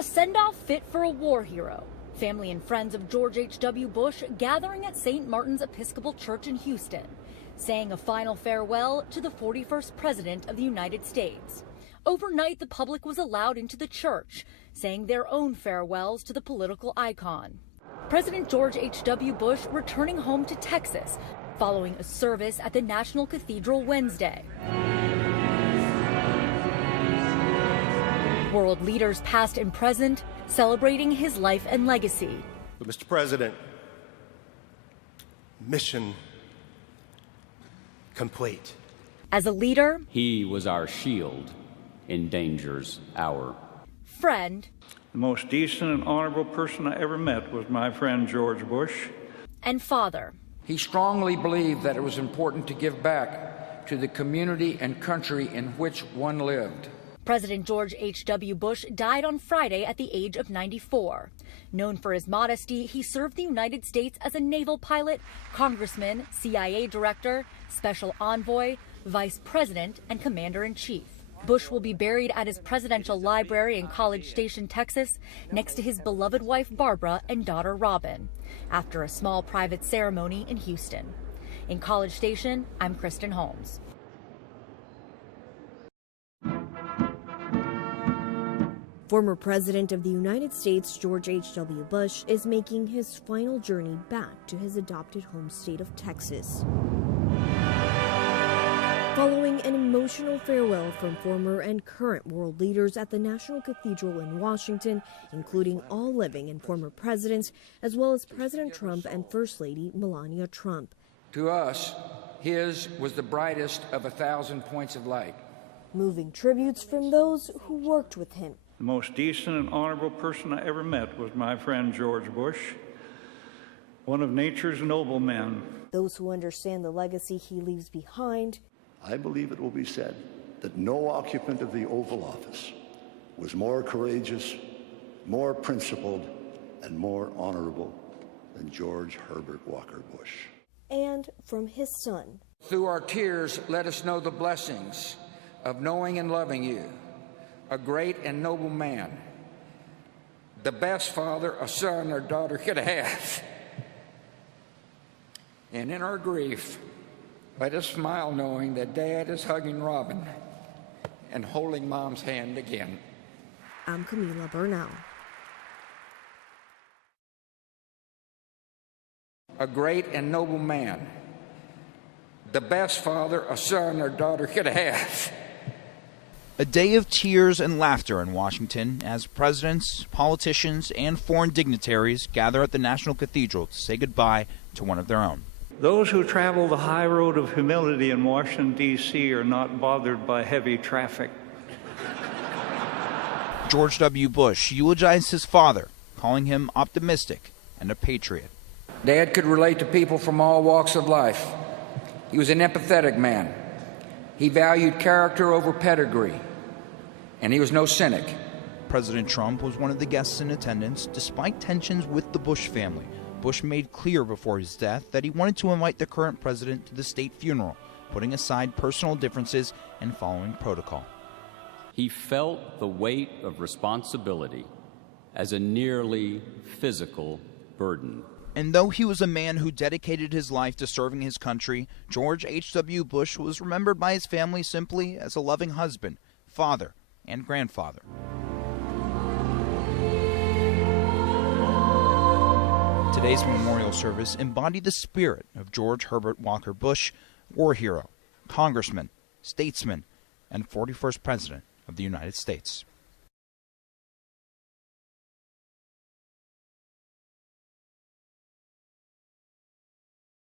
A send-off fit for a war hero. Family and friends of George H.W. Bush gathering at St. Martin's Episcopal Church in Houston, saying a final farewell to the 41st President of the United States. Overnight, the public was allowed into the church, saying their own farewells to the political icon. President George H.W. Bush returning home to Texas following a service at the National Cathedral Wednesday. World leaders past and present celebrating his life and legacy. But Mr. President, mission complete. As a leader, he was our shield in danger's hour. Friend, the most decent and honorable person I ever met was my friend George Bush. And father. He strongly believed that it was important to give back to the community and country in which one lived. President George H.W. Bush died on Friday at the age of 94. Known for his modesty, he served the United States as a naval pilot, congressman, CIA director, special envoy, vice president, and commander-in-chief. Bush will be buried at his presidential library in College Station, Texas, next to his beloved wife Barbara and daughter Robin, after a small private ceremony in Houston. In College Station, I'm Kristen Holmes. Former President of the United States, George H.W. Bush, is making his final journey back to his adopted home state of Texas. Following an emotional farewell from former and current world leaders at the National Cathedral in Washington, including all living and former presidents, as well as President Trump and First Lady Melania Trump. To us, his was the brightest of 1,000 points of light. Moving tributes from those who worked with him. The most decent and honorable person I ever met was my friend George Bush, one of nature's noble men. Those who understand the legacy he leaves behind. I believe it will be said that no occupant of the Oval Office was more courageous, more principled, and more honorable than George Herbert Walker Bush. And from his son. Through our tears, let us know the blessings of knowing and loving you, a great and noble man, the best father a son or daughter could have. And in our grief, let us smile knowing that Dad is hugging Robin and holding Mom's hand again. I'm Camila Bernal. A great and noble man, the best father a son or daughter could have. A day of tears and laughter in Washington as presidents, politicians, and foreign dignitaries gather at the National Cathedral to say goodbye to one of their own. Those who travel the high road of humility in Washington, D.C. are not bothered by heavy traffic. George W. Bush eulogized his father, calling him optimistic and a patriot. Dad could relate to people from all walks of life. He was an empathetic man. He valued character over pedigree, and he was no cynic. President Trump was one of the guests in attendance. Despite tensions with the Bush family, Bush made clear before his death that he wanted to invite the current president to the state funeral, putting aside personal differences and following protocol. He felt the weight of responsibility as a nearly physical burden. And though he was a man who dedicated his life to serving his country, George H.W. Bush was remembered by his family simply as a loving husband, father, and grandfather. Today's memorial service embodied the spirit of George Herbert Walker Bush, war hero, congressman, statesman, and 41st President of the United States.